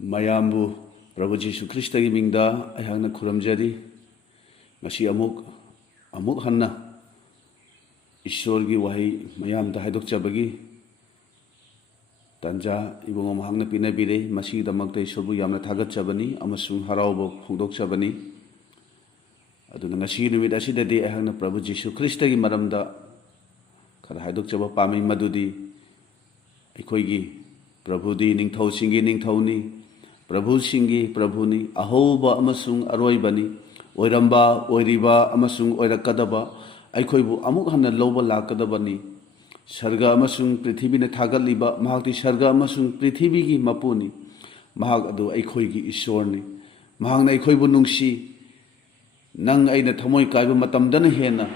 ꯃꯌꯥꯝꯕꯨ ꯄ꯭ꯔꯚꯨ ꯖꯤꯁꯨ ꯈ꯭ꯔꯤꯁꯇꯒꯤ ꯃꯤꯡꯗ ꯑꯩꯍꯥꯛꯅ ꯈꯨꯔꯨꯝꯖꯔꯤ. ꯉꯁꯤ ꯑꯃꯨꯛ ꯍꯟꯅ ꯏꯁꯣꯔꯒꯤ ꯋꯥꯍꯩ ꯃꯌꯥꯝꯗ ꯍꯥꯏꯗꯣꯛꯆꯕꯒꯤ ꯇꯥꯟꯖꯥ ꯏꯕꯨꯡꯉꯣ ꯃꯍꯥꯛꯅ ꯄꯤꯅꯕꯤꯔꯦ. ꯃꯁꯤꯒꯤꯗꯃꯛꯇ ꯏꯁꯣꯔꯕꯨ ꯌꯥꯝꯅ ꯊꯥꯒꯠꯆꯕꯅꯤ ꯑꯃꯁꯨꯡ ꯍꯔꯥꯎꯕ ꯐꯣꯡꯗꯣꯛꯆꯕꯅꯤ. ꯑꯗꯨꯅ ꯉꯁꯤ ꯅꯨꯃꯤꯠ ꯑꯁꯤꯗꯗꯤ ꯑꯩꯍꯥꯛꯅ ꯄ꯭ꯔꯚꯨ ꯖꯤꯁꯨ ꯈ꯭ꯔꯤꯁꯇꯒꯤ ꯃꯔꯝꯗ ꯈꯔ ꯍꯥꯏꯗꯣꯛꯆꯕ ꯄꯥꯝꯃꯤ. ꯃꯗꯨꯗꯤ ꯑꯩꯈꯣꯏꯒꯤ ꯄ꯭ꯔꯚꯨꯗꯤ ꯅꯤꯡꯊꯧꯁꯤꯡꯒꯤ ꯅꯤꯡꯊꯧꯅꯤ, ꯄ꯭ꯔꯚꯨꯁꯤꯡꯒꯤ ꯄ꯭ꯔꯚꯨꯅꯤ, ꯑꯍꯧꯕ ꯑꯃꯁꯨꯡ ꯑꯔꯣꯏꯕꯅꯤ, ꯑꯣꯏꯔꯝꯕ, ꯑꯣꯏꯔꯤꯕ ꯑꯃꯁꯨꯡ ꯑꯣꯏꯔꯛꯀꯗꯕ, ꯑꯩꯈꯣꯏꯕꯨ ꯑꯃꯨꯛ ꯍꯟꯅ ꯂꯧꯕ ꯂꯥꯛꯀꯗꯕꯅꯤ. ꯁꯔꯒ ꯑꯃꯁꯨꯡ ꯄ꯭ꯔꯤꯊꯤꯕꯤꯅ ꯊꯥꯒꯠꯂꯤꯕ ꯃꯍꯥꯛꯇꯤ ꯁꯔꯒ ꯑꯃꯁꯨꯡ ꯄ꯭ꯔꯤꯊꯤꯕꯤꯒꯤ ꯃꯄꯨꯅꯤ. ꯃꯍꯥꯛ ꯑꯗꯨ ꯑꯩꯈꯣꯏꯒꯤ ꯏꯁꯣꯔꯅꯤ. ꯃꯍꯥꯛꯅ ꯑꯩꯈꯣꯏꯕꯨ ꯅꯨꯡꯁꯤ. ꯅꯪ ꯑꯩꯅ ꯊꯃꯣꯏ ꯀꯥꯏꯕ ꯃꯇꯝꯗꯅ ꯍꯦꯟꯅ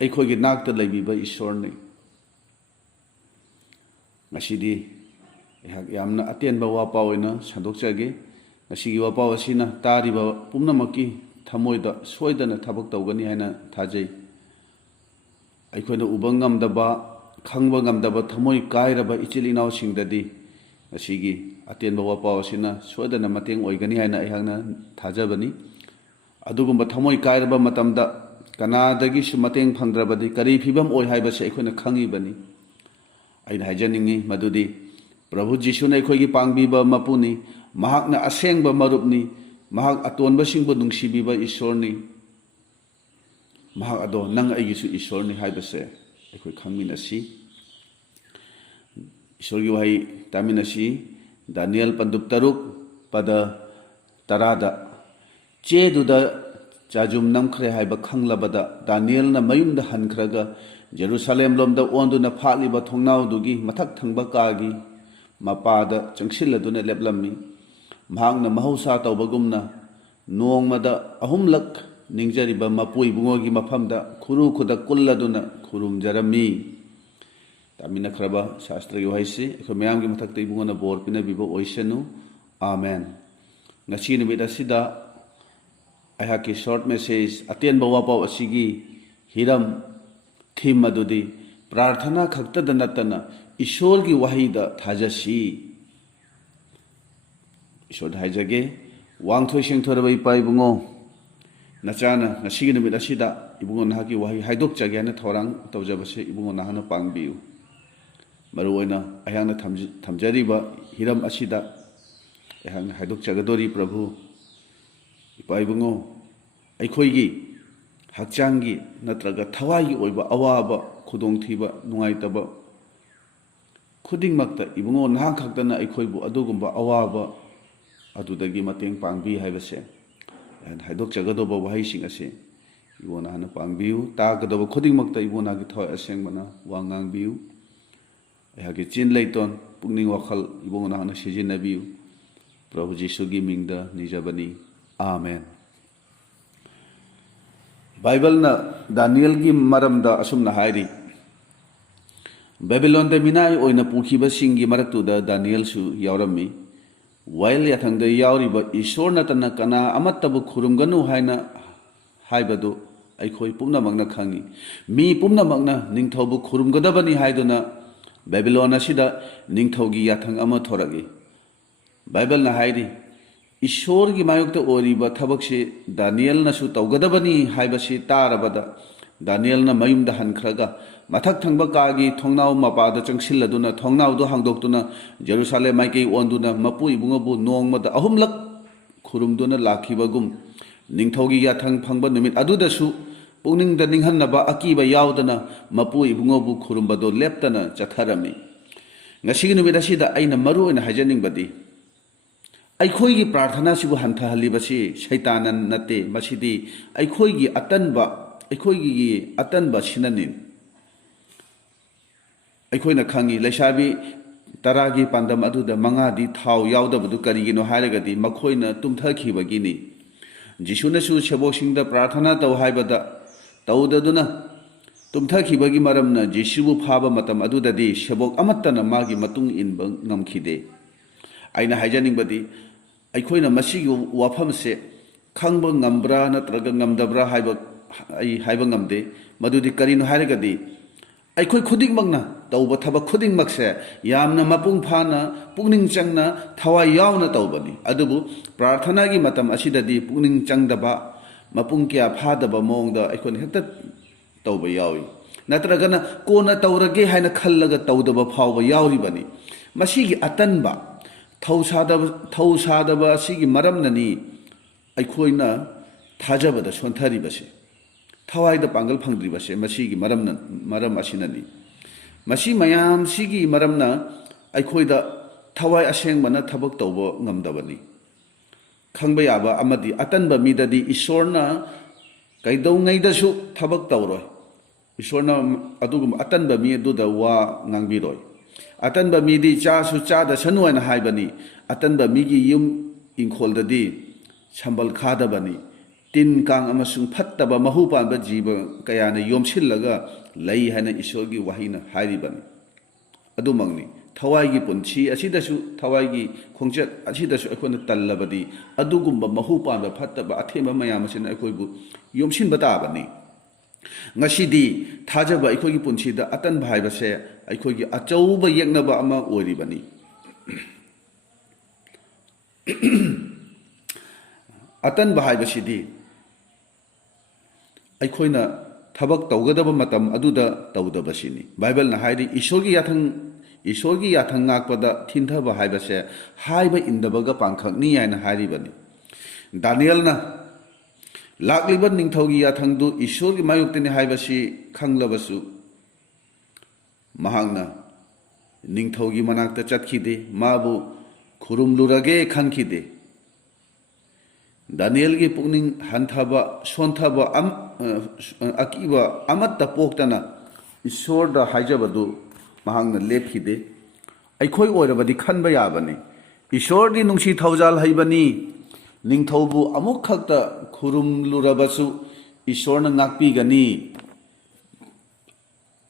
ꯑꯩꯈꯣꯏꯒꯤ ꯅꯥꯛꯇ ꯂꯩꯕꯤꯕ ꯏꯁꯣꯔꯅꯤ. ꯉꯁꯤꯗꯤ ꯑꯩꯍꯥꯛ ꯌꯥꯝꯅ ꯑꯇꯦꯟꯕ ꯋꯥꯄꯥꯎ ꯑꯣꯏꯅ ꯁꯟꯗꯣꯛꯆꯒꯦ. ꯉꯁꯤꯒꯤ ꯋꯥꯄꯥꯎ ꯑꯁꯤꯅ ꯇꯥꯔꯤꯕ ꯄꯨꯝꯅꯃꯛꯀꯤ ꯊꯃꯣꯏꯗ ꯁꯣꯏꯗꯅ ꯊꯕꯛ ꯇꯧꯒꯅꯤ ꯍꯥꯏꯅ ꯊꯥꯖꯩ. ꯑꯩꯈꯣꯏꯅ ꯎꯕ ꯉꯝꯗꯕ, ꯈꯪꯕ ꯉꯝꯗꯕ ꯊꯃꯣꯏ ꯀꯥꯏꯔꯕ ꯏꯆꯤꯜ ꯏꯅꯥꯎꯁꯤꯡꯗꯗꯤ ꯉꯁꯤꯒꯤ ꯑꯇꯦꯟꯕ ꯋꯥꯄꯥꯎ ꯑꯁꯤꯅ ꯁꯣꯏꯗꯅ ꯃꯇꯦꯡ ꯑꯣꯏꯒꯅꯤ ꯍꯥꯏꯅ ꯑꯩꯍꯥꯛꯅ ꯊꯥꯖꯕꯅꯤ. ꯑꯗꯨꯒꯨꯝꯕ ꯊꯃꯣꯏ ꯀꯥꯏꯔꯕ ꯃꯇꯝꯗ ꯀꯅꯥꯗꯒꯤꯁꯨ ꯃꯇꯦꯡ ꯐꯪꯗ꯭ꯔꯕꯗꯤ ꯀꯔꯤ ꯐꯤꯕꯝ ꯑꯣꯏ ꯍꯥꯏꯕꯁꯤ ꯑꯩꯈꯣꯏꯅ ꯈꯪꯉꯤꯕꯅꯤ. ꯑꯩꯅ ꯍꯥꯏꯖꯅꯤꯡꯉꯤ ꯃꯗꯨꯗꯤ ꯄ꯭ꯔꯚꯨ ꯖꯤꯁꯨꯅ ꯑꯩꯈꯣꯏꯒꯤ ꯄꯥꯡꯕꯤꯕ ꯃꯄꯨꯅꯤ. ꯃꯍꯥꯛꯅ ꯑꯁꯦꯡꯕ ꯃꯔꯨꯞꯅꯤ. ꯃꯍꯥꯛ ꯑꯇꯣꯟꯕꯁꯤꯡꯕꯨ ꯅꯨꯡꯁꯤꯕꯤꯕ ꯏꯁꯣꯔꯅꯤ. ꯃꯍꯥꯛ ꯑꯗꯣ ꯅꯪ ꯑꯩꯒꯤꯁꯨ ꯏꯁꯣꯔꯅꯤ ꯍꯥꯏꯕꯁꯦ ꯑꯩꯈꯣই ꯈꯪꯃꯤꯟꯅꯁꯤ. ꯏꯁꯣꯔꯒꯤ ꯋꯥꯍꯩ ꯇꯥꯃꯤꯟꯅꯁꯤ. ꯗꯥꯅꯤꯌꯦꯜ ꯄꯟꯗꯨꯞ 3 ꯄꯗ 10ꯗ ꯆꯦꯗꯨꯗ ꯆꯥꯖꯨꯝ ꯅꯝꯈ꯭ꯔꯦ ꯍꯥꯏꯕ ꯈꯪꯂꯕꯗ ꯗꯥꯅꯤꯌꯦꯜꯅ ꯃꯌꯨꯝꯗ ꯍꯟꯈ꯭ꯔꯒ ꯖꯦꯔꯨꯁꯥꯂꯦꯝ ꯂꯣꯝꯗ ꯑꯣꯟꯗꯨꯅ ꯐꯥꯠꯂꯤꯕ ꯊꯣꯡꯅꯥꯎꯗꯨꯒꯤ ꯃꯊꯛ ꯊꯪꯕ ꯀꯥꯒꯤ ꯃꯄꯥꯗ ꯆꯪꯁꯤꯜꯂꯗꯨꯅ ꯂꯦꯞꯂꯝꯃꯤ. ꯃꯍꯥꯛꯅ ꯃꯍꯧꯁꯥ ꯇꯧꯕꯒꯨꯝꯅ ꯅꯣꯡꯃꯗ 3ꯂꯛ ꯅꯤꯡꯖꯔꯤꯕ ꯃꯄꯨ ꯏꯕꯨꯡꯉꯣꯒꯤ ꯃꯐꯝꯗ ꯈꯨꯔꯨ ꯈꯨꯗꯛ ꯀꯨꯜꯂꯗꯨꯅ ꯈꯨꯔꯨꯝꯖꯔꯝꯃꯤ. ꯇꯥꯃꯤꯟꯅꯈ꯭ꯔꯕ ꯁꯥꯁꯇ꯭ꯔꯒꯤ ꯋꯥꯍꯩꯁꯤ ꯑꯩꯈꯣꯏ ꯃꯌꯥꯝꯒꯤ ꯃꯊꯛꯇ ꯏꯕꯨꯡꯉꯣꯅ ꯕꯣꯔ ꯄꯤꯅꯕꯤꯕ ꯑꯣꯏꯁꯅꯨ. ꯑꯥꯃꯦꯟ. ꯉꯁꯤ ꯅꯨꯃꯤꯠ ꯑꯁꯤꯗ ꯑꯩꯍꯥꯛꯀꯤ ꯁꯣꯔꯠ ꯃꯦꯁꯦꯖ ꯑꯇꯦꯟꯕ ꯋꯥꯄꯥꯎ ꯑꯁꯤꯒꯤ ꯍꯤꯔꯝ ꯊꯤꯝ ꯑꯗꯨꯗꯤ ꯄ꯭ꯔꯥꯔꯊꯅꯥ ꯈꯛꯇꯗ ꯅꯠꯇꯅ ꯏꯁꯣꯔꯒꯤ ꯋꯥꯍꯩꯗ ꯊꯥꯖꯁꯤ. ꯏꯁꯣꯔꯗ ꯍꯥꯏꯖꯒꯦ. ꯋꯥꯡꯊꯣꯏ ꯁꯦꯡꯊꯣꯔꯕ ꯏꯄꯥ ꯏꯕꯨꯡꯉꯣ, ꯅꯆꯥꯅ ꯉꯁꯤꯒꯤ ꯅꯨꯃꯤꯠ ꯑꯁꯤꯗ ꯏꯕꯨꯡꯉꯣ ꯅꯍꯥꯛꯀꯤ ꯋꯥꯍꯩ ꯍꯥꯏꯗꯣꯛꯆꯒꯦ ꯍꯥꯏꯅ ꯊꯧꯔꯥꯡ ꯇꯧꯖꯕꯁꯦ ꯏꯕꯨꯡꯉꯣ ꯅꯍꯥꯛꯅ ꯄꯥꯡꯕꯤꯌꯨ. ꯃꯔꯨꯑꯣꯏꯅ ꯑꯩꯍꯥꯛꯅ ꯊꯝꯖꯔꯤꯕ ꯍꯤꯔꯝ ꯑꯁꯤꯗ ꯑꯩꯍꯥꯛꯅ ꯍꯥꯏꯗꯣꯛꯆꯒꯗꯣꯔꯤ ꯄ꯭ꯔꯚꯨ, ꯏꯄꯥ ꯏꯕꯨꯡꯉꯣ, ꯑꯩꯈꯣꯏꯒꯤ ꯍꯛꯆꯥꯡꯒꯤ ꯅꯠꯇ꯭ꯔꯒ ꯊꯋꯥꯏꯒꯤ ꯑꯣꯏꯕ ꯑꯋꯥꯕ, ꯈꯨꯗꯣꯡꯊꯤꯕ, ꯅꯨꯡꯉꯥꯏꯇꯕ ꯈꯨꯗꯤꯡꯃꯛꯇ ꯏꯕꯨꯡꯉꯣ ꯅꯍꯥꯛ ꯈꯛꯇꯅ ꯑꯩꯈꯣꯏꯕꯨ ꯑꯗꯨꯒꯨꯝꯕ ꯑꯋꯥꯕ ꯑꯗꯨꯗꯒꯤ ꯃꯇꯦꯡ ꯄꯥꯡꯕꯤ ꯍꯥꯏꯕꯁꯦ ꯍꯥꯏꯗꯣꯛꯆꯒꯗꯧꯕ ꯋꯥꯍꯩꯁꯤꯡ ꯑꯁꯤ ꯏꯕꯨꯡꯉꯣ ꯅꯍꯥꯛꯅ ꯄꯥꯡꯕꯤꯌꯨ. ꯇꯥꯒꯗꯕ ꯈꯨꯗꯤꯡꯃꯛꯇ ꯏꯕꯨꯡꯉꯣ ꯅꯍꯥꯛꯀꯤ ꯊꯋꯥꯏ ꯑꯁꯦꯡꯕꯅ ꯋꯥ ꯉꯥꯡꯕꯤꯌꯨ. ꯑꯩꯍꯥꯛꯀꯤ ꯆꯤꯟ ꯂꯩꯇꯣꯟ, ꯄꯨꯛꯅꯤꯡ ꯋꯥꯈꯜ ꯏꯕꯨꯡꯉꯣ ꯅꯍꯥꯛꯅ ꯁꯤꯖꯤꯟꯅꯕꯤꯌꯨ. ꯄ꯭ꯔꯚꯨ ꯖꯤꯁꯨꯒꯤ ꯃꯤꯡꯗ ꯅꯤꯖꯕꯅꯤ. ꯑꯥꯃꯦꯟ. ꯕꯥꯏꯕꯜꯅ ꯗꯥꯅꯤꯌꯦꯜꯒꯤ ꯃꯔꯝꯗ ꯑꯁꯨꯝꯅ ꯍꯥꯏꯔꯤ. ꯕꯦꯕꯤꯂꯣꯟꯗ ꯃꯤꯅꯥꯏ ꯑꯣꯏꯅ ꯄꯨꯈꯤꯕꯁꯤꯡꯒꯤ ꯃꯔꯛꯇꯨꯗ ꯗꯥꯅꯤꯌꯦꯜꯁꯨ ꯌꯥꯎꯔꯝꯃꯤ. ꯋꯥꯌꯦꯜ ꯌꯥꯊꯪꯗ ꯌꯥꯎꯔꯤꯕ ꯏꯁꯣꯔ ꯅꯠꯇꯅ ꯀꯅꯥ ꯑꯃꯠꯇꯕꯨ ꯈꯨꯔꯨꯝꯒꯅꯨ ꯍꯥꯏꯅ ꯍꯥꯏꯕꯗꯨ ꯑꯩꯈꯣꯏ ꯄꯨꯝꯅꯃꯛꯅ ꯈꯪꯏ. ꯃꯤ ꯄꯨꯝꯅꯃꯛꯅ ꯅꯤꯡꯊꯧꯕꯨ ꯈꯨꯔꯨꯝꯒꯗꯕꯅꯤ ꯍꯥꯏꯗꯨꯅ ꯕꯦꯕꯤꯂꯣꯟ ꯑꯁꯤꯗ ꯅꯤꯡꯊꯧꯒꯤ ꯌꯥꯊꯪ ꯑꯃ ꯊꯣꯔꯛꯏ. ꯕꯥꯏꯕꯜꯅ ꯍꯥꯏꯔꯤ ꯏꯁꯣꯔꯒꯤ ꯃꯥꯌꯣꯛꯇ ꯑꯣꯏꯔꯤꯕ ꯊꯕꯛꯁꯤ ꯗꯥꯅꯤꯌꯦꯜꯅꯁꯨ ꯇꯧꯒꯗꯕꯅꯤ ꯍꯥꯏꯕꯁꯤ ꯇꯥꯔꯕꯗ ꯗꯥꯅꯤꯌꯦꯜꯅ ꯃꯌꯨꯝꯗ ꯍꯟꯈ꯭ꯔꯒ ꯃꯊꯛ ꯊꯪꯕ ꯀꯥꯒꯤ ꯊꯣꯡꯅꯥꯎ ꯃꯄꯥꯗ ꯆꯪꯁꯤꯜꯂꯗꯨꯅ ꯊꯣꯡꯅꯥꯎꯗꯨ ꯍꯥꯡꯗꯣꯛꯇꯨꯅ ꯖꯦꯔꯨꯁꯥꯂꯦꯝ ꯃꯥꯏꯀꯩ ꯑꯣꯟꯗꯨꯅ ꯃꯄꯨ ꯏꯕꯨꯡꯉꯣꯕꯨ ꯅꯣꯡꯃꯗ 3ꯂꯛ ꯈꯨꯔꯨꯝꯗꯨꯅ ꯂꯥꯛꯈꯤꯕꯒꯨꯝ ꯅꯤꯡꯊꯧꯒꯤ ꯌꯥꯊꯪ ꯐꯪꯕ ꯅꯨꯃꯤꯠ ꯑꯗꯨꯗꯁꯨ ꯄꯨꯛꯅꯤꯡꯗ ꯅꯤꯡꯍꯟꯅꯕ ꯑꯀꯤꯕ ꯌꯥꯎꯗꯅ ꯃꯄꯨ ꯏꯕꯨꯡꯉꯣꯕꯨ ꯈꯨꯔꯨꯝꯕꯗꯨ ꯂꯦꯞꯇꯅ ꯆꯠꯊꯔꯝꯃꯤ. ꯉꯁꯤꯒꯤ ꯅꯨꯃꯤꯠ ꯑꯁꯤꯗ ꯑꯩꯅ ꯃꯔꯨꯑꯣꯏꯅ ꯍꯥꯏꯖꯅꯤꯡꯕꯗꯤ ꯑꯩꯈꯣꯏꯒꯤ ꯄ꯭ꯔꯥꯔꯊꯅꯥꯁꯤꯕꯨ ꯍꯟꯊꯍꯜꯂꯤꯕꯁꯤ ꯁꯩꯇꯥꯟꯅ ꯅꯠꯇꯦ. ꯃꯁꯤꯗꯤ ꯑꯩꯈꯣꯏꯒꯤ ꯑꯇꯟꯕ ꯁꯤꯅꯅꯤ. ꯑꯩꯈꯣꯏꯅ ꯈꯪꯏ ꯂꯩꯁꯥꯕꯤ 10ꯒꯤ ꯄꯥꯟꯗꯝ ꯑꯗꯨꯗ 5ꯗꯤ ꯊꯥꯎ ꯌꯥꯎꯗꯕꯗꯨ ꯀꯔꯤꯒꯤꯅꯣ ꯍꯥꯏꯔꯒꯗꯤ ꯃꯈꯣꯏꯅ ꯇꯨꯝꯊꯈꯤꯕꯒꯤꯅꯤ. ꯖꯤꯁꯨꯅꯁꯨ ꯁꯦꯕꯣꯛꯁꯤꯡꯗ ꯄ꯭ꯔꯥꯔꯊꯅꯥ ꯇꯧ ꯍꯥꯏꯕꯗ ꯇꯧꯗꯗꯨꯅ ꯇꯨꯝꯊꯈꯤꯕꯒꯤ ꯃꯔꯝꯅ ꯖꯤꯁꯨꯕꯨ ꯐꯥꯕ ꯃꯇꯝ ꯑꯗꯨꯗꯗꯤ ꯁꯦꯕꯣꯛ ꯑꯃꯠꯇꯅ ꯃꯥꯒꯤ ꯃꯇꯨꯡ ꯏꯟꯕ ꯉꯝꯈꯤꯗꯦ. ꯑꯩꯅ ꯍꯥꯏꯖꯅꯤꯡꯕꯗꯤ ꯑꯩꯈꯣꯏꯅ ꯃꯁꯤꯒꯤ ꯋꯥꯐꯝꯁꯦ ꯈꯪꯕ ꯉꯝꯕ꯭ꯔꯥ ꯅꯠꯇ꯭ꯔꯒ ꯉꯝꯗꯕ꯭ꯔꯥ ꯑꯩ ꯍꯥꯏꯕ ꯉꯝꯗꯦ. ꯃꯗꯨꯗꯤ ꯀꯔꯤꯅꯣ ꯍꯥꯏꯔꯒꯗꯤ ꯑꯩꯈꯣꯏ ꯈꯨꯗꯤꯡꯃꯛꯅ ꯇꯧꯕ ꯊꯕꯛ ꯈꯨꯗꯤꯡꯃꯛꯁꯦ ꯌꯥꯝꯅ ꯃꯄꯨꯡ ꯐꯥꯅ ꯄꯨꯛꯅꯤꯡ ꯆꯪꯅ ꯊꯋꯥꯏ ꯌꯥꯎꯅ ꯇꯧꯕꯅꯤ ꯑꯗꯨꯕꯨ ꯄ꯭ꯔꯥꯔꯊꯅꯥꯒꯤ ꯃꯇꯝ ꯑꯁꯤꯗꯗꯤ ꯄꯨꯛꯅꯤꯡ ꯆꯪꯗꯕ ꯃꯄꯨꯡ ꯀꯌꯥ ꯐꯥꯗꯕ ꯃꯑꯣꯡꯗ ꯑꯩꯈꯣꯏꯅ ꯍꯦꯛꯇ ꯇꯧꯕ ꯌꯥꯎꯏ ꯅꯠꯇ꯭ꯔꯒꯅ ꯀꯣꯟꯅ ꯇꯧꯔꯒꯦ ꯍꯥꯏꯅ ꯈꯜꯂꯒ ꯇꯧꯗꯕ ꯐꯥꯎꯕ ꯌꯥꯎꯔꯤꯕꯅꯤ ꯃꯁꯤꯒꯤ ꯑꯇꯟꯕ ꯊꯧ ꯁꯥꯗꯕ ꯑꯁꯤꯒꯤ ꯃꯔꯝꯅꯅꯤ ꯑꯩꯈꯣꯏꯅ ꯊꯥꯖꯕꯗ ꯁꯣꯟꯊꯔꯤꯕꯁꯦ ꯊꯋꯥꯏꯗ ꯄꯥꯡꯒꯜ ꯐꯪꯗ꯭ꯔꯤꯕꯁꯦ ꯃꯁꯤꯒꯤ ꯃꯔꯝ ꯑꯁꯤꯅꯅꯤ ꯃꯁꯤ ꯃꯌꯥꯝꯁꯤꯒꯤ ꯃꯔꯝꯅ ꯑꯩꯈꯣꯏꯗ ꯊꯋꯥꯏ ꯑꯁꯦꯡꯕꯅ ꯊꯕꯛ ꯇꯧꯕ ꯉꯝꯗꯕꯅꯤ ꯈꯪꯕ ꯌꯥꯕ ꯑꯃꯗꯤ ꯑꯇꯟꯕ ꯃꯤꯗꯗꯤ ꯏꯁꯣꯔꯅ ꯀꯩꯗꯧꯉꯩꯗꯁꯨ ꯊꯕꯛ ꯇꯧꯔꯣꯏ ꯏꯁꯣꯔꯅ ꯑꯗꯨꯒꯨꯝꯕ ꯑꯇꯟꯕ ꯃꯤ ꯑꯗꯨꯗ ꯋꯥ ꯉꯥꯡꯕꯤꯔꯣꯏ ꯑꯇꯟꯕ ꯃꯤꯗꯤ ꯆꯥꯁꯨ ꯆꯥꯗꯁꯅꯨ ꯍꯥꯏꯅ ꯍꯥꯏꯕꯅꯤ ꯑꯇꯟꯕ ꯃꯤꯒꯤ ꯌꯨꯝ ꯏꯪꯈꯣꯜꯗꯗꯤ ꯁꯝꯕꯜ ꯈꯥꯗꯕꯅꯤ ꯇꯤꯟ ꯀꯥꯡ ꯑꯃꯁꯨꯡ ꯐꯠꯇꯕ ꯃꯍꯨ ꯄꯥꯟꯕ ꯖꯤꯕ ꯀꯌꯥꯅ ꯌꯣꯝꯁꯤꯜꯂꯒ ꯂꯩ ꯍꯥꯏꯅ ꯏꯁꯣꯔꯒꯤ ꯋꯥꯍꯩꯅ ꯍꯥꯏꯔꯤꯕꯅꯤ ꯑꯗꯨꯃꯛꯅꯤ ꯊꯋꯥꯏꯒꯤ ꯄꯨꯟꯁꯤ ꯑꯁꯤꯗꯁꯨ ꯊꯋꯥꯏꯒꯤ ꯈꯣꯡꯆꯠ ꯑꯁꯤꯗꯁꯨ ꯑꯩꯈꯣꯏꯅ ꯇꯜꯂꯕꯗꯤ ꯑꯗꯨꯒꯨꯝꯕ ꯃꯍꯨ ꯄꯥꯟꯕ ꯐꯠꯇꯕ ꯑꯊꯦꯝꯕ ꯃꯌꯥꯝ ꯑꯁꯤꯅ ꯑꯩꯈꯣꯏꯕꯨ ꯌꯣꯝꯁꯤꯟꯕ ꯇꯥꯕꯅꯤ ꯉꯁꯤꯗꯤ ꯊꯥꯖꯕ ꯑꯩꯈꯣꯏꯒꯤ ꯄꯨꯟꯁꯤꯗ ꯑꯇꯟꯕ ꯍꯥꯏꯕꯁꯦ ꯑꯩꯈꯣꯏꯒꯤ ꯑꯆꯧꯕ ꯌꯦꯛꯅꯕ ꯑꯃ ꯑꯣꯏꯔꯤꯕꯅꯤ ꯑꯇꯟꯕ ꯍꯥꯏꯕꯁꯤꯗꯤ ꯑꯩꯈꯣꯏꯅ ꯊꯕꯛ ꯇꯧꯒꯗꯕ ꯃꯇꯝ ꯑꯗꯨꯗ ꯇꯧꯗꯕꯁꯤꯅꯤ ꯕꯥꯏꯕꯜꯅ ꯍꯥꯏꯔꯤ ꯏꯁꯣꯔꯒꯤ ꯌꯥꯊꯪ ꯉꯥꯛꯄꯗ ꯊꯤꯟꯊꯕ ꯍꯥꯏꯕꯁꯦ ꯍꯥꯏꯕ ꯏꯟꯗꯕꯒ ꯄꯥꯡꯈꯛꯅꯤ ꯍꯥꯏꯅ ꯍꯥꯏꯔꯤꯕꯅꯤ ꯗꯥꯅꯤꯌꯦꯜꯅ ꯂꯥꯛꯂꯤꯕ ꯅꯤꯡꯊꯧꯒꯤ ꯌꯥꯊꯪꯗꯨ ꯏꯁꯣꯔꯒꯤ ꯃꯥꯌꯣꯛꯇꯅꯤ ꯍꯥꯏꯕꯁꯤ ꯈꯪꯂꯕꯁꯨ ꯃꯍꯥꯛꯅ ꯅꯤꯡꯊꯧꯒꯤ ꯃꯅꯥꯛꯇ ꯆꯠꯈꯤꯗꯦ ꯃꯥꯕꯨ ꯈꯨꯔꯨꯝꯂꯨꯔꯒꯦ ꯈꯟꯈꯤꯗꯦ ꯗꯥꯅꯤꯌꯦꯜꯒꯤ ꯄꯨꯛꯅꯤꯡ ꯍꯟꯊꯕ ꯁꯣꯟꯊꯕ ꯑꯀꯤꯕ ꯑꯃꯠꯇ ꯄꯣꯛꯇꯅ ꯏꯁꯣꯔꯗ ꯍꯥꯏꯖꯕꯗꯨ ꯃꯍꯥꯛꯅ ꯂꯦꯞꯈꯤꯗꯦ ꯑꯩꯈꯣꯏ ꯑꯣꯏꯔꯕꯗꯤ ꯈꯟꯕ ꯌꯥꯕꯅꯤ ꯏꯁꯣꯔꯗꯤ ꯅꯨꯡꯁꯤ ꯊꯧꯖꯥꯜ ꯍꯩꯕꯅꯤ ꯅꯤꯡꯊꯧꯕꯨ ꯑꯃꯨꯛ ꯈꯛꯇ ꯈꯨꯔꯨꯝꯂꯨꯔꯕꯁꯨ ꯏꯁꯣꯔꯅ ꯉꯥꯛꯄꯤꯒꯅꯤ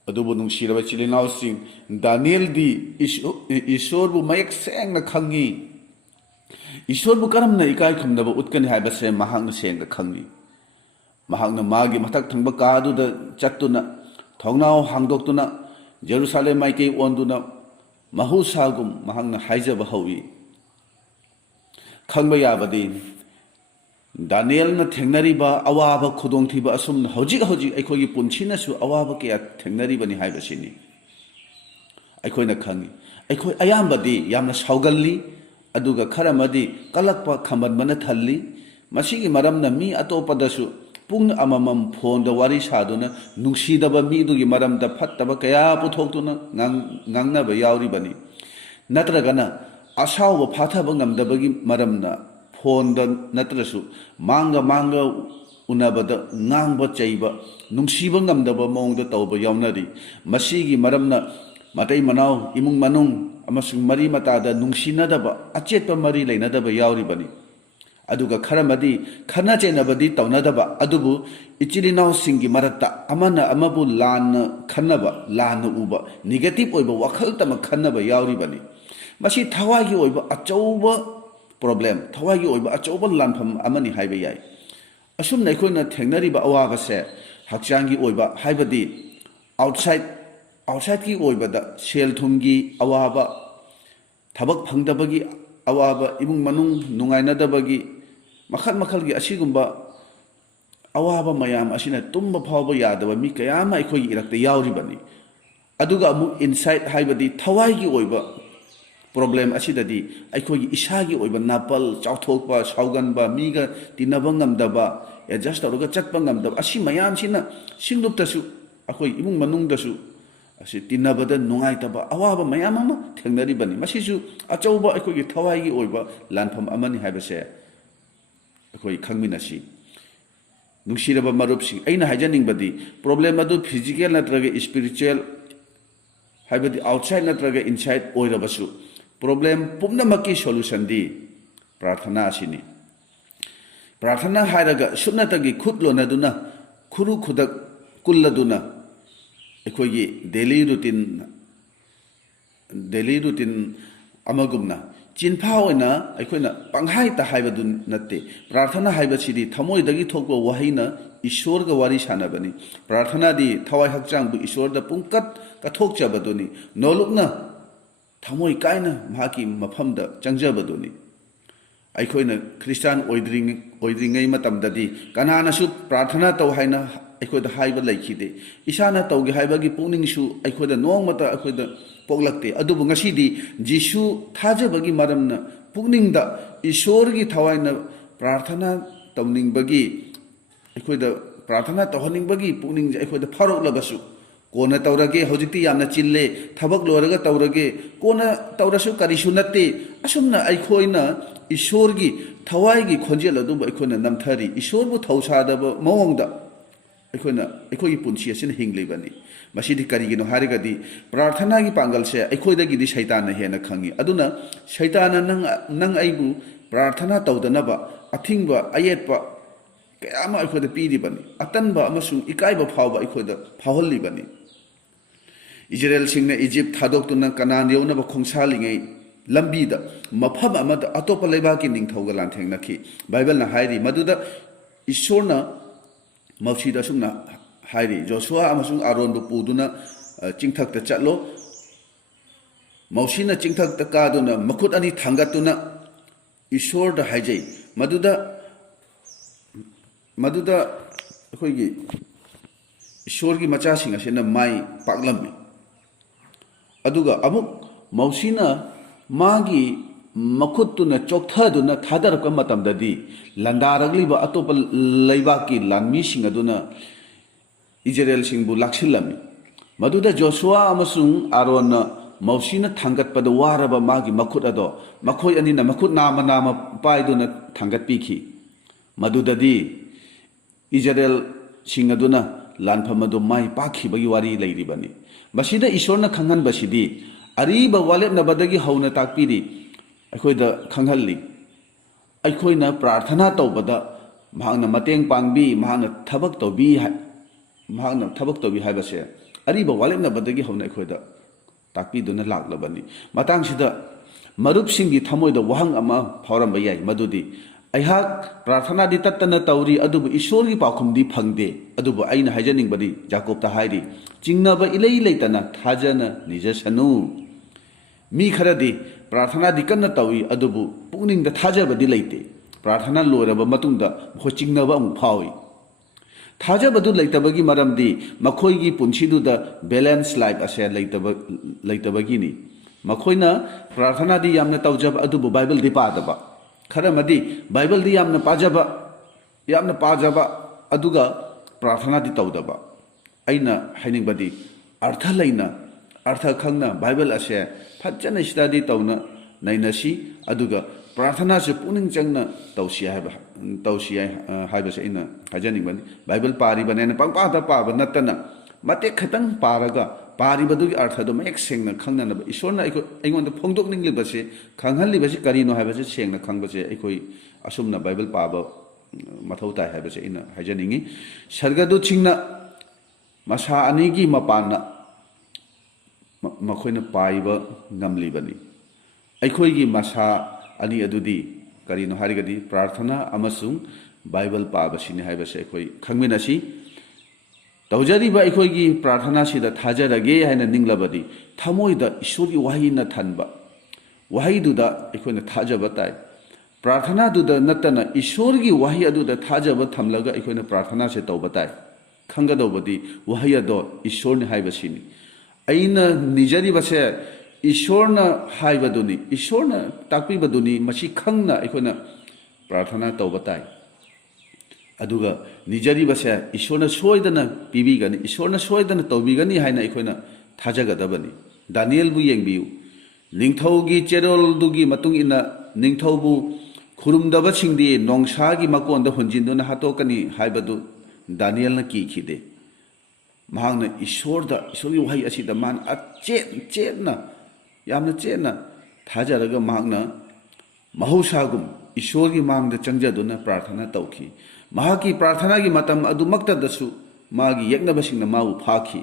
ꯑꯗꯨꯕꯨ ꯅꯨꯡꯁꯤꯔꯕ ꯏꯆꯤꯜ ꯏꯅꯥꯎꯁꯤꯡ ꯗꯥꯅꯤꯌꯦꯜꯗꯤ ꯏꯁꯣꯔꯕꯨ ꯃꯌꯦꯛ ꯁꯦꯡꯅ ꯈꯪꯉꯤ ꯏꯁꯣꯔꯕꯨ ꯀꯔꯝꯅ ꯏꯀꯥꯏ ꯈꯨꯝꯅꯕ ꯎꯠꯀꯅꯤ ꯍꯥꯏꯕꯁꯦ ꯃꯍꯥꯛꯅ ꯁꯦꯡꯅ ꯈꯪꯉꯤ ꯃꯍꯥꯛꯅ ꯃꯥꯒꯤ ꯃꯊꯛ ꯊꯪꯕ ꯀꯥꯗꯨꯗ ꯆꯠꯇꯨꯅ ꯊꯣꯡꯅꯥꯎ ꯍꯥꯡꯗꯣꯛꯇꯨꯅ ꯖꯦꯔꯨꯁꯥꯂꯦꯝ ꯃꯥꯏꯀꯩ ꯑꯣꯟꯗꯨꯅ ꯃꯍꯧꯁꯥꯒꯨꯝ ꯃꯍꯥꯛꯅ ꯍꯥꯏꯖꯕ ꯍꯧꯏ ꯈꯪꯕ ꯌꯥꯕꯗꯤ ꯗꯥꯅꯤꯌꯦꯜꯅ ꯊꯦꯡꯅꯔꯤꯕ ꯑꯋꯥꯕ ꯈꯨꯗꯣꯡꯊꯤꯕ ꯑꯁꯨꯝꯅ ꯍꯧꯖꯤꯛ ꯑꯩꯈꯣꯏꯒꯤ ꯄꯨꯟꯁꯤꯅꯁꯨ ꯑꯋꯥꯕ ꯀꯌꯥ ꯊꯦꯡꯅꯔꯤꯕꯅꯤ ꯍꯥꯏꯕꯁꯤꯅꯤ ꯑꯩꯈꯣꯏꯅ ꯈꯪꯉꯤ ꯑꯩꯈꯣꯏ ꯑꯌꯥꯝꯕꯗꯤ ꯌꯥꯝꯅ ꯁꯥꯎꯒꯜꯂꯤ ꯑꯗꯨꯒ ꯈꯔ ꯑꯃꯗꯤ ꯀꯜꯂꯛꯄ ꯈꯝꯕꯟꯕꯅ ꯊꯜꯂꯤ ꯃꯁꯤꯒꯤ ꯃꯔꯝꯅ ꯃꯤ ꯑꯇꯣꯞꯄꯗꯁꯨ ꯄꯨꯡ ꯑꯃꯃꯝ ꯐꯣꯟꯗ ꯋꯥꯔꯤ ꯁꯥꯗꯨꯅ ꯅꯨꯡꯁꯤꯗꯕ ꯃꯤꯗꯨꯒꯤ ꯃꯔꯝꯗ ꯐꯠꯇꯕ ꯀꯌꯥ ꯄꯨꯊꯣꯛꯇꯨꯅ ꯉꯥꯡꯅꯕ ꯌꯥꯎꯔꯤꯕꯅꯤ ꯅꯠꯇ꯭ꯔꯒꯅ ꯑꯁꯥꯎꯕ ꯐꯥꯊꯕ ꯉꯝꯗꯕꯒꯤ ꯃꯔꯝꯅ ꯐꯣꯟꯗ ꯅꯠꯇ꯭ꯔꯁꯨ ꯃꯥꯡꯒ ꯎꯅꯕꯗ ꯉꯥꯡꯕ ꯆꯩꯕ ꯅꯨꯡꯁꯤꯕ ꯉꯝꯗꯕ ꯃꯑꯣꯡꯗ ꯇꯧꯕ ꯌꯥꯎꯅꯔꯤ ꯃꯁꯤꯒꯤ ꯃꯔꯝꯅ ꯃꯇꯩ ꯃꯅꯥꯎ ꯏꯃꯨꯡ ꯃꯅꯨꯡ ꯑꯃꯁꯨꯡ ꯃꯔꯤ ꯃꯇꯥꯗ ꯅꯨꯡꯁꯤꯅꯗꯕ ꯑꯆꯦꯠꯄ ꯃꯔꯤ ꯂꯩꯅꯗꯕ ꯌꯥꯎꯔꯤꯕꯅꯤ ꯑꯗꯨꯒ ꯈꯔꯃꯗꯤ ꯈꯟꯅ ꯆꯩꯅꯕꯗꯤ ꯇꯧꯅꯗꯕ ꯑꯗꯨꯕꯨ ꯏꯆꯤꯜ ꯏꯅꯥꯎꯁꯤꯡꯒꯤ ꯃꯔꯛꯇ ꯑꯃꯅ ꯑꯃꯕꯨ ꯂꯥꯟꯅ ꯈꯟꯅꯕ ꯂꯥꯟꯅ ꯎꯕ ꯅꯦꯒꯦꯇꯤꯞ ꯑꯣꯏꯕ ꯋꯥꯈꯜꯇꯃꯛ ꯈꯟꯅꯕ ꯌꯥꯎꯔꯤꯕꯅꯤ ꯃꯁꯤ ꯊꯋꯥꯏꯒꯤ ꯑꯣꯏꯕ ꯑꯆꯧꯕ ꯄ꯭ꯔꯣꯕ꯭ꯂꯦꯝ ꯊꯋꯥꯏꯒꯤ ꯑꯣꯏꯕ ꯑꯆꯧꯕ ꯂꯥꯟꯐꯝ ꯑꯃꯅꯤ ꯍꯥꯏꯕ ꯌꯥꯏ ꯑꯁꯨꯝꯅ ꯑꯩꯈꯣꯏꯅ ꯊꯦꯡꯅꯔꯤꯕ ꯑꯋꯥꯕꯁꯦ ꯍꯛꯆꯥꯡꯒꯤ ꯑꯣꯏꯕ ꯍꯥꯏꯕꯗꯤ ꯑꯥꯎꯠꯁꯥꯏꯠꯀꯤ ꯑꯣꯏꯕꯗ ꯁꯦꯜ ꯊꯨꯝꯒꯤ ꯑꯋꯥꯕ ꯊꯕꯛ ꯐꯪꯗꯕꯒꯤ ꯑꯋꯥꯕ ꯏꯃꯨꯡ ꯃꯅꯨꯡ ꯅꯨꯡꯉꯥꯏꯅꯗꯕꯒꯤ ꯃꯈꯜꯒꯤ ꯑꯁꯤꯒꯨꯝꯕ ꯑꯋꯥꯕ ꯃꯌꯥꯝ ꯑꯁꯤꯅ ꯇꯨꯝꯕ ꯐꯥꯎꯕ ꯌꯥꯗꯕ ꯃꯤ ꯀꯌా ꯑꯃ ꯑꯩꯈꯣꯏꯒꯤ ꯏꯔꯛꯇ ꯌꯥꯎꯔꯤꯕꯅꯤ ꯑꯗꯨꯒ ꯑꯃꯨꯛ ꯏꯟꯁꯥꯏꯠ ꯍꯥꯏꯕꯗꯤ ꯊꯋꯥꯏꯒꯤ ꯑꯣꯏꯕ ꯄ꯭ꯔꯣꯕ꯭ꯂꯦꯝ ꯑꯁꯤꯗꯗꯤ ꯑꯩꯈꯣꯏꯒꯤ ꯏꯁꯥꯒꯤ ꯑꯣꯏꯕ ꯅꯥꯄꯜ ꯆꯥꯎꯊꯣꯛꯄ ꯁꯥꯎꯒꯟꯕ ꯃꯤꯒ ꯇꯤꯟꯅꯕ ꯉꯝꯗꯕ ꯑꯦꯗꯖꯁ ꯇꯧꯔꯒ ꯆꯠꯄ ꯉꯝꯗꯕ ꯑꯁꯤ ꯃꯌꯥꯝꯁꯤꯅ ꯁꯤꯡꯂꯨꯞꯇꯁꯨ ꯑꯩꯈꯣꯏ ꯏꯃꯨꯡ ꯃꯅꯨꯡꯗꯁꯨ ꯑꯁꯤ ꯇꯤꯟꯅꯕꯗ ꯅꯨꯡꯉꯥꯏꯇꯕ ꯑꯋꯥꯕ ꯃꯌꯥꯝ ꯑꯃ ꯊꯦꯡꯅꯔꯤꯕꯅꯤ ꯃꯁꯤꯁꯨ ꯑꯆꯧꯕ ꯑꯩꯈꯣꯏꯒꯤ ꯊꯋꯥꯏꯒꯤ ꯑꯣꯏꯕ ꯂꯥꯟꯐꯝ ꯑꯃꯅꯤ ꯍꯥꯏꯕꯁꯦ ꯑꯩꯈꯣꯏ ꯈꯪꯃꯤꯟꯅꯁꯤ ꯅꯨꯡꯁꯤꯔꯕ ꯃꯔꯨꯞꯁꯤꯡ ꯑꯩꯅ ꯍꯥꯏꯖꯅꯤꯡꯕꯗꯤ ꯄ꯭ꯔꯣꯕ꯭ꯂꯦꯝ ꯑꯗꯨ ꯐꯤꯖꯤꯀꯦꯜ ꯅꯠꯇ꯭ꯔꯒ ꯏꯁꯄꯤꯔꯤꯆꯨꯋꯦꯜ ꯍꯥꯏꯕꯗꯤ ꯑꯥꯎꯠꯁꯥꯏꯠ ꯅꯠꯇ꯭ꯔꯒ ꯏꯟꯁꯥꯏꯠ ꯑꯣꯏꯔꯕꯁꯨ ꯄ꯭ꯔꯣꯕ꯭ꯂꯦꯝ ꯄꯨꯝꯅꯃꯛꯀꯤ ꯁꯣꯂꯨꯁꯟꯗꯤ ꯄ꯭ꯔꯥꯔꯊꯅꯥ ꯑꯁꯤꯅꯤ ꯄ꯭ꯔꯥꯔꯊꯅꯥ ꯍꯥꯏꯔꯒ ꯁꯨꯞꯅꯇꯒꯤ ꯈꯨꯠ ꯂꯣꯟꯅꯗꯨꯅ ꯈꯨꯔꯨ ꯈꯨꯗꯛ ꯀꯨꯜꯂꯗꯨꯅ ꯑꯩꯈꯣꯏꯒꯤ ꯗꯦꯂꯤ ꯔꯨꯇꯤꯟ ꯑꯃꯒꯨꯝꯅ चिन्फा होइना अखोइना पंहाई ता हाइबदु नत्ते प्रार्थना हाइबसिदी थमोइदगी थोकबो वहाइना ईश्वर गा वारी सानबनी प्रार्थना दी थवाई हकचांग बु ईश्वर दा पुंकत कथोकचबदुनी नोलुकना थमोइ कायना माकी मफमदा चंगजबदुनी अखोइना ख्रिस्टान ओइद्रिंगै मतमददी कनानासु प्रार्थना तौ हाइना अखोइदा हाइबा लैखिदे इसाना तौगे हाइबागी पुनिंगसु अखोइदा नोंगमता अखोइदा पोगलक्ते अदुबु ngasidi जिसु थाजबगी मरमना पुनिंगदा ईश्वरगी थवाइना प्रार्थना तौनिंगबगी अखोइदा प्रार्थना तौहनिंगबगी पुनिंग अखोइदा फारोकलबसु कोना तौरगे हौजिकती यामना चिल्ले थबक लोरगा तौरगे कोना तौरसु करिसु नत्ते असुमना अखोइना ईश्वरगी थवाइगी खोंजेल अदुबु अखोइना नमथरी ईश्वरबु थौसादब मवंगदा अखोइना अखोइगी पुंसी असिन हिंगलेबनी मसीदी करिगिनो हारिगदी प्रार्थना की पांगल से अखोइदगी शैतान हेना खंगी अदुना शैतान नंग आइबु प्रार्थना तौदनबा अथिंगबा अयेतबा कयामा अखोइदा पीरिबनी अतनबा अमसुंग इकाइबा फावबा अखोइदा फावहल्लिबनी इजराइल सिंगना इजिप्ट थादोक्तुना कनान यौनबा खोंसालिङै लंबीदा मफम अमदा अतोप लेबाकी निंगथौगा लांथेंनखी बाइबल ना हाइरी मदुदा ईश्वरना मौसीदा सुमना हाइरी जोशुआ अमसुंग आरोनबु पुदुना चिंगथकता चलो मौसीना चिंगथकता कादुना मखुत अनि थांगतुना ईश्वरदा हाइजै मदुदा अखोइगी ईश्वरगी मचासिंग असेना माई पाकलम्मी अदुगा अमुक मौसीना मागी मखुतुना चोक्थदुना थादरक मतमददी लंदारगलिबा अतोप लैबाकी लानमीसिंग अदुना इजराइल सिंबु लाक्सिलमी मदुदा जोशुआ अमसुंग आरोन मौसीना थांगतपद वारबा मागी मखुत अदो मखोय अनिना मखुत नाम नाम पाइदुना थांगतपीखी मदुददी इजराइल सिंग अदुना लानफम अदो माई पाखिबगी वारी लैरिबनी मसीदा ईश्वरना खंगनबसिदी अरीबा वालेपनबदगी हौना ताकपीरी अखोइदा खंगहल्ली अखोइना प्रार्थना तौबदा महांगना मतेंग पांगबी महांगना थबक तौबी महांगना थबक तौबी हाइबसे अरीबा वालेपनबदगी हौना अखोइदा ताकपीदुना लाक्लबनी मतांगसिदा मरुपसिंगी थमोइदा वहंग अमा फावरंबा याय मदुदी अहाक प्रार्थना दी तत्तना तौरी अदुबु ईश्वरगी पाखुमदी फंगदे अदुबु आइना हाइजनिंगबदी जाकोबता हाइरी चिंगनबा इलै लैतना थाजना निजसनु मी खरदी प्रार्थना दी कन्ना तौई अदुबु पुनिंगदा थाजबदी लैते प्रार्थना लोरबा मतुंगदा मखो चिंगनबा अमु फावी थाजबदु लैतबगी मरमदी मखोइगी पुंसीदुदा बैलेंस लाइफ असे लैतबगिनी मखोइना प्रार्थना दी यामना तौजब अदुबु बाइबल दी पादबा खरमदी बाइबल दी यामना पाजबा अदुगा प्रार्थना दी तौदबा अइना हाइनिंगबदी अर्थ लैना अर्थ खंगना बाइबल असे फजन स्टडी तौना नैनसी अदुगा प्रार्थना से पुनिंग चंगना तौसी हाइबसे इना हाजनिंगबनी बाइबल पारिबने पंगपादा पाबा नत्तना मते खतंग पारगा पारिबदुगी अर्थदो मयेक सेंगना खंगनबा ईश्वरना अइगोंदा फोंदोकनिंगलिबसे खंगहल्लिबसे करिनो हाइबसे सेंगना खंगबसे अइखोइ असुमना बाइबल पाबा मथौ ताइ हाइबसे इना हाजनिंगी सरगदु छिंगना मसा अनिगी मपाना मखोइना पाइबा ngамलिबनी अइखोइगी मसा अनि अदुदी करिनो हारिगदी प्रार्थना अमसुंग बाइबल पाबसिनि हाइबसे अइखोइ खंगमिनसी तौजरीबा अइखोइगी प्रार्थना सिदा थाजरगे हाइना निंगलबदी थमोइदा ईश्वरगी वाहिना थनबा वाहिदुदा अइखोइना थाजबा ताइ प्रार्थना दुदा नत्तना ईश्वरगी वाहि अदुदा थाजबा थमलगा अइखोइना प्रार्थना से तौबा ताइ खंगदौबदी वाहि अदो ईश्वरनि हाइबसिनि अइना निजरीबसे ईश्वरना हाइबदुनी ईश्वरना ताकपीबदुनी मसी खंगना अइखोइना प्रार्थना तौबा ताइ अदुगा निजरीबसे ईश्वरना सोयदना पीबीगनी ईश्वरना सोयदना तौबीगनी हाइना अइखोइना थाजगदबनी दानियेलबु येंबियु निंगथौगी चेरोलदुगी मतुंग इना निंगथौबु खुरुमदबसिंगदी नोंसागी मकोंदा हुंजिनदुना हातोकनी हाइबदु दानियेलना कीखिदे महांगना ईश्वरगी वहाई असिदा मान चेतना यामना चेतना थाजरगा महांगना महौसागुम ईश्वरगी मांगदा चंगजदुना प्रार्थना तौखी महाकी प्रार्थना की मतम अदुमक्तदसु मागी यज्ञबसिंगना माउ फाखी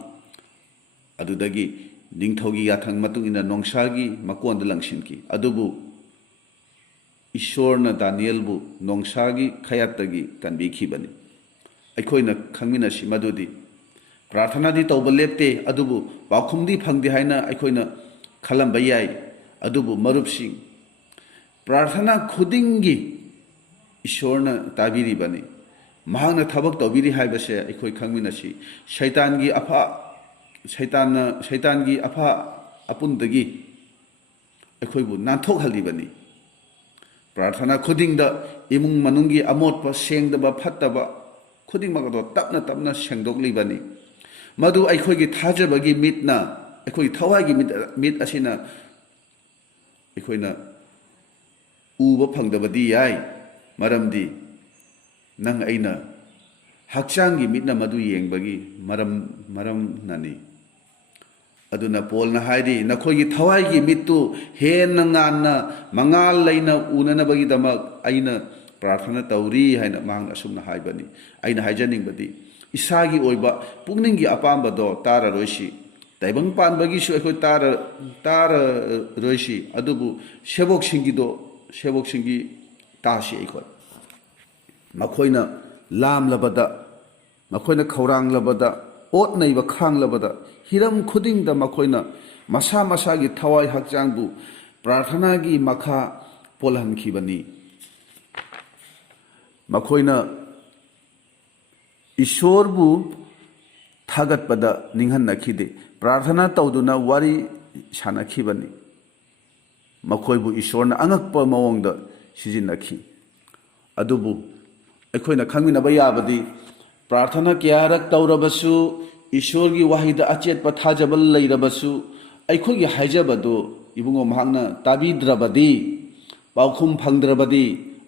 अदुदगी निंगथौगी याथंग मतुंग इना नोंसागी मकोंदा लंगसिनकी अदुबु ꯏꯁꯣꯔꯅ ꯗꯥꯅꯤꯌꯦꯜꯕꯨ ꯅꯣꯡꯁꯥꯒꯤ ꯈꯌꯥꯠꯇꯒꯤ ꯀꯟꯕꯤꯈꯤꯕꯅꯤ ꯑꯩꯈꯣꯏꯅ ꯈꯪꯃꯤꯟꯅꯁꯤ ꯃꯗꯨꯗꯤ ꯄ꯭ꯔꯥꯔꯊꯅꯥꯗꯤ ꯇꯧꯕ ꯂꯦꯞꯇꯦ ꯑꯗꯨꯕꯨ ꯄꯥꯎꯈꯨꯝꯗꯤ ꯐꯪꯗꯦ ꯍꯥꯏꯅ ꯑꯩꯈꯣꯏꯅ ꯈꯜꯂꯝꯕ ꯌꯥꯏ ꯑꯗꯨꯕꯨ ꯃꯔꯨꯞꯁꯤꯡ ꯄ꯭ꯔꯥꯔꯊꯅꯥ ꯈꯨꯗꯤꯡꯒꯤ ꯏꯁꯣꯔꯅ ꯇꯥꯕꯤꯔꯤꯕꯅꯤ ꯃꯍꯥꯛꯅ ꯊꯕꯛ ꯇꯧꯕꯤꯔꯤ ꯍꯥꯏꯕꯁꯦ ꯑꯩꯈꯣꯏ ꯈꯪꯃꯤꯟꯅꯁꯤ ꯁꯩꯇꯥꯟꯒꯤ ꯑꯐ ꯑꯄꯨꯟꯗꯒꯤ ꯑꯩꯈꯣꯏꯕꯨ ꯅꯥꯟꯊꯣꯛꯍꯜꯂꯤꯕꯅꯤ ꯄ꯭ꯔꯥꯔꯊꯅꯥ ꯈꯨꯗꯤꯡꯗ ꯏꯃꯨꯡ ꯃꯅꯨꯡꯒꯤ ꯑꯃꯣꯠꯄ ꯁꯦꯡꯗꯕ ꯐꯠꯇꯕ ꯈꯨꯗꯤꯡꯃꯛ ꯑꯗꯣ ꯇꯞꯅ ꯇꯞꯅ ꯁꯦꯡꯗꯣꯛꯂꯤꯕꯅꯤ ꯃꯗꯨ ꯑꯩꯈꯣꯏꯒꯤ ꯊꯥꯖꯕꯒꯤ ꯃꯤꯠꯅ ꯑꯩꯈꯣꯏꯒꯤ ꯊꯋꯥꯏꯒꯤ ꯃꯤꯠ ꯑꯁꯤꯅ ꯑꯩꯈꯣꯏꯅ ꯎꯕ ꯐꯪꯗꯕꯗꯤ ꯌꯥꯏ ꯃꯔꯝꯗꯤ ꯅꯪ ꯑꯩꯅ ꯍꯛꯆꯥꯡꯒꯤ ꯃꯤꯠꯅ ꯃꯗꯨ ꯌꯦꯡꯕꯒꯤ ꯃꯔꯝꯅꯅꯤ ꯑꯗꯨꯅ ꯄꯣꯜꯅ ꯍꯥꯏꯔꯤ ꯅꯈꯣꯏꯒꯤ ꯊꯋꯥꯏꯒꯤ ꯃꯤꯠꯇꯨ ꯍꯦꯟꯅ ꯉꯥꯟꯅ ꯃꯉꯥꯜ ꯂꯩꯅ ꯎꯅꯅꯕꯒꯤꯗꯃꯛ ꯑꯩꯅ ꯄ꯭ꯔꯥꯔꯊꯅ ꯇꯧꯔꯤ ꯍꯥꯏꯅ ꯃꯍꯥꯛꯅ ꯑꯁꯨꯝꯅ ꯍꯥꯏꯕꯅꯤ ꯑꯩꯅ ꯍꯥꯏꯖꯅꯤꯡꯕꯗꯤ ꯏꯁꯥꯒꯤ ꯑꯣꯏꯕ ꯄꯨꯛꯅꯤꯡꯒꯤ ꯑꯄꯥꯝꯕꯗꯣ ꯇꯥꯔꯔꯣꯏꯁꯤ ꯇꯥꯏꯕꯪ ꯄꯥꯟꯕꯒꯤꯁꯨ ꯑꯩꯈꯣꯏ ꯇꯥꯔꯔꯣꯏꯁꯤ ꯑꯗꯨꯕꯨ ꯁꯦꯕꯣꯛꯁꯤꯡꯒꯤ ꯇꯥꯁꯤ ꯑꯩꯈꯣꯏ ꯃꯈꯣꯏꯅ ꯂꯥꯝꯂꯕꯗ ꯃꯈꯣꯏꯅ ꯈꯧꯔꯥꯡꯂꯕꯗ ꯑꯣꯠ ꯅꯩꯕ ꯈꯥꯡꯂꯕꯗ ꯍꯤꯔꯝ ꯈꯨꯗꯤꯡꯗ ꯃꯈꯣꯏꯅ ꯃꯁꯥ ꯃꯁꯥꯒꯤ ꯊꯋꯥꯏ ꯍꯛꯆꯥꯡꯕꯨ ꯄ꯭ꯔꯥꯔꯊꯅꯥꯒꯤ ꯃꯈꯥ ꯄꯣꯜꯍꯟꯈꯤꯕꯅꯤ ꯃꯈꯣꯏꯅ ꯏꯁꯣꯔꯕꯨ ꯊꯥꯒꯠꯄꯗ ꯅꯤꯡꯍꯟꯅꯈꯤꯗꯦ ꯄ꯭ꯔꯥꯔꯊꯅꯥ ꯇꯧꯗꯨꯅ ꯋꯥꯔꯤ ꯁꯥꯟꯅꯈꯤꯕꯅꯤ ꯃꯈꯣꯏꯕꯨ ꯏꯁꯣꯔꯅ ꯑꯉꯛꯄ ꯃꯑꯣꯡꯗ ꯁꯤꯖꯤꯟꯅꯈꯤ ꯑꯗꯨꯕꯨ ꯑꯩꯈꯣꯏꯅ ꯈꯪꯃꯤꯟꯅꯕ ꯌꯥꯕꯗꯤ ꯄ꯭ꯔꯥꯔꯊꯅꯥ ꯀꯌꯥꯔꯛ ꯇꯧꯔꯕꯁꯨ ꯏꯁꯣꯔꯒꯤ ꯋꯥꯍꯩꯗ ꯑꯆꯦꯠꯄ ꯊꯥꯖꯕ ꯂꯩꯔꯕꯁꯨ ꯑꯩꯈꯣꯏꯒꯤ ꯍꯥꯏꯖꯕꯗꯨ ꯏꯕꯨꯡꯉꯣ ꯃꯍꯥꯛꯅ ꯇꯥꯕꯤꯗ꯭ꯔꯕꯗꯤ ꯄꯥꯎꯈꯨꯝ ꯐꯪꯗ꯭ꯔꯕꯗꯤ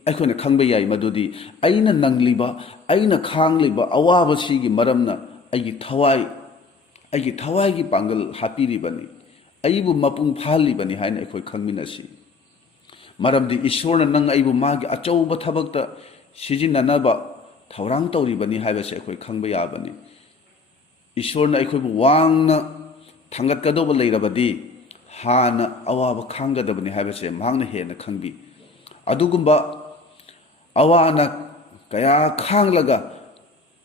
ꯑꯩꯈꯣꯏꯅ ꯈꯪꯕ ꯌꯥꯏ ꯃꯗꯨꯗꯤ ꯑꯩꯅ ꯅꯪꯂꯤꯕ ꯑꯩꯅ ꯈꯥꯡꯂꯤꯕ ꯑꯋꯥꯕꯁꯤꯒꯤ ꯃꯔꯝꯅ ꯑꯩꯒꯤ ꯊꯋꯥꯏꯒꯤ ꯄꯥꯡꯒꯜ ꯍꯥꯞꯄꯤꯔꯤꯕꯅꯤ ꯑꯩꯕꯨ ꯃꯄꯨꯡ ꯐꯥꯍꯜꯂꯤꯕꯅꯤ ꯍꯥꯏꯅ ꯑꯩꯈꯣꯏ ꯈꯪꯃꯤꯟꯅꯁꯤ ꯃꯔꯝꯗꯤ ꯏꯁꯣꯔꯅ ꯅꯪ ꯑꯩꯕꯨ ꯃꯥꯒꯤ ꯑꯆꯧꯕ ꯊꯕꯛꯇ ꯁꯤꯖꯤꯟꯅꯅꯕ ꯊꯧꯔꯥꯡ ꯇꯧꯔꯤꯕꯅꯤ ꯍꯥꯏꯕꯁꯦ ꯑꯩꯈꯣই ꯈꯪꯕ ꯌꯥꯕꯅꯤ ꯏꯁꯣꯔꯅ ꯑꯩꯈꯣꯏꯕꯨ ꯋꯥꯡꯅ ꯊꯥꯡꯒꯠꯀꯗꯧꯕ ꯂꯩꯔꯕꯗꯤ ꯍꯥꯟꯅ ꯑꯋꯥꯕ ꯈꯥꯡꯒꯗꯕꯅꯤ ꯍꯥꯏꯕꯁꯦ ꯃꯍꯥꯛꯅ ꯍꯦꯟꯅ ꯈꯪꯕꯤ ꯑꯗꯨꯒꯨꯝꯕ ꯑꯋꯥ ꯑꯅꯥ ꯀꯌꯥ ꯈꯥꯡꯂꯒ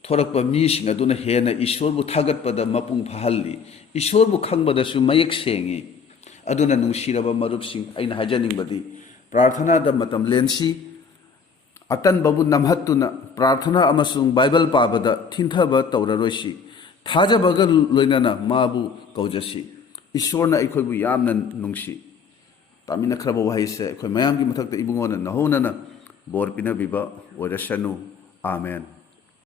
ꯊꯣꯔꯛꯄ ꯃꯤꯁꯤꯡ ꯑꯗꯨꯅ ꯍꯦꯟꯅ ꯏꯁꯣꯔꯕꯨ ꯊꯥꯒꯠꯄꯗ ꯃꯄꯨꯡ ꯐꯥꯍꯜꯂꯤ ꯏꯁꯣꯔꯕꯨ ꯈꯪꯕꯗꯁꯨ ꯃꯌꯦꯛ ꯁꯦꯡꯉꯤ ꯑꯗꯨꯅ ꯅꯨꯡꯁꯤꯔꯕ ꯃꯔꯨꯞꯁꯤꯡ ꯑꯩꯅ ꯍꯥꯏꯖꯅꯤꯡꯕꯗꯤ ꯄ꯭ꯔꯥꯔꯊꯅꯥꯗ ꯃꯇꯝ ꯂꯦꯟꯁꯤ ꯑꯇꯟꯕꯕꯨ ꯅꯝꯍꯠꯇꯨꯅ ꯄ꯭ꯔꯥꯔꯊꯅꯥ ꯑꯃꯁꯨꯡ ꯕꯥꯏꯕꯜ ꯄꯥꯕꯗ ꯊꯤꯟꯊꯕ ꯇꯧꯔꯔꯣꯏꯁꯤ ꯊꯥꯖꯕꯒ ꯂꯣꯏꯅꯅ ꯃꯥꯕꯨ ꯀꯧꯖꯁꯤ ꯏꯁꯣꯔꯅ ꯑꯩꯈꯣꯏꯕꯨ ꯌꯥꯝꯅ ꯅꯨꯡꯁꯤ ꯇꯥꯃꯤꯟꯅꯈ꯭ꯔꯕ ꯋꯥꯍꯩꯁꯦ ꯑꯩꯈꯣꯏ ꯃꯌꯥꯝꯒꯤ ꯃꯊꯛꯇ ꯏꯕꯨꯡꯉꯣꯅ ꯅꯍꯧꯅꯅ ꯕꯣꯔ ꯄꯤꯅꯕꯤꯕ ꯑꯣꯏꯔꯁꯅꯨ ꯑꯥꯃꯦꯟ